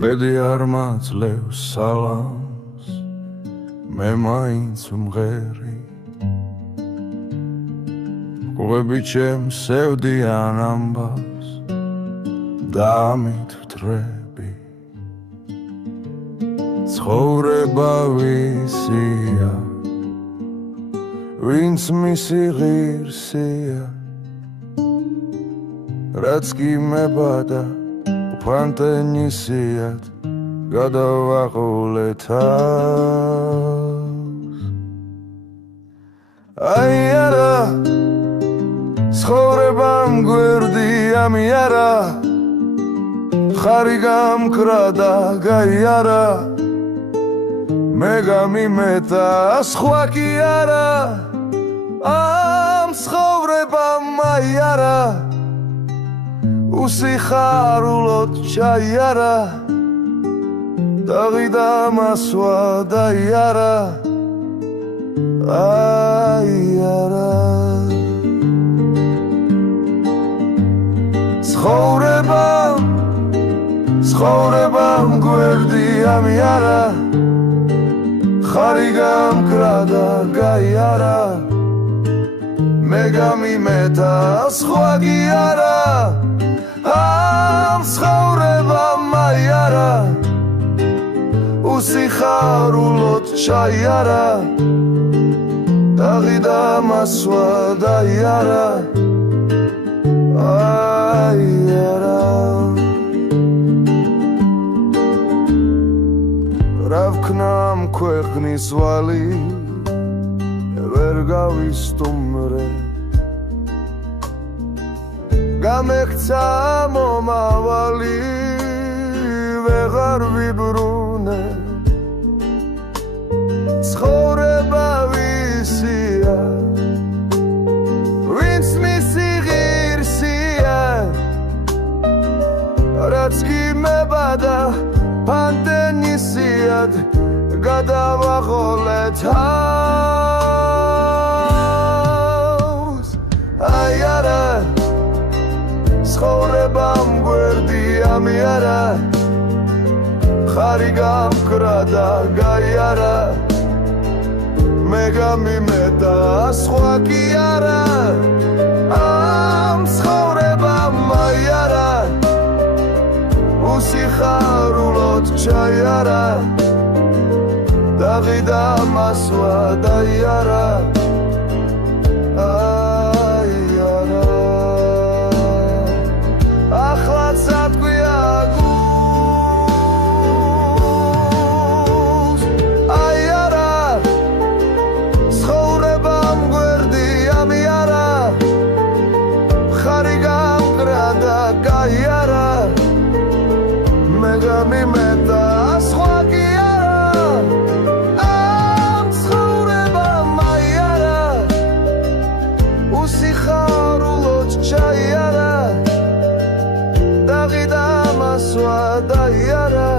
ბედი არ მაძლევს სალამს მე მაინც მღერი ყვები ჩემს სევდიან ამბავს და ამით ვთრები ცხოვრება ვისია ვინც მისი ღირსია რაც კი მებადა ფანტენისიად გადავაყოლე თავს აი არა ცხოვრებამ გვერდი ამიარა ხარი გამქრა და გაიარა მე გამიმეტა სხვა კი არა ამ ცხოვრებამ აი არა უსიხარულოდ ჩაიარა დაღიდა მასვა დაიარა აიარა ცხოვრებამ გვერდი ამიარა ხარი გამქრა და გაიარა მე გამიმეტა სხვა კი არა ამ ცხოვრებამ აიარა უსიხარულოდ ჩაიარა დაღიდა მასვა დაიარა აიარა რა ვქნა ამ ქვეყნის ვალი ვერ გავისტუმრე გამექცა მომავალი ვეღარ ვიბრუნე ცხოვრება ვისია ვინც მისი ღირსია რაც კი მებადა ფანტენისიად გადავაყოლე თავს აი არა ცხოვრებამ გვერდი ამიარა ხარი გამქრა და გაიარა მე გამიმეტა სხვა კი არა ამ ცხოვრებამ აიარა უსიხარულოდ ჩაიარა დაღიდა მასვა დაიარა აიარა ახლაც ატყვია გულს აიარა ცხოვრებამ გვერდი ამიარა ხარი გამქრა და გაიარა მე გამიმეტა სხვა კი არა ამ ცხოვრებამ აიარა უსიხარულოდ ჩაიარა დაღიდა მასვა დაიარა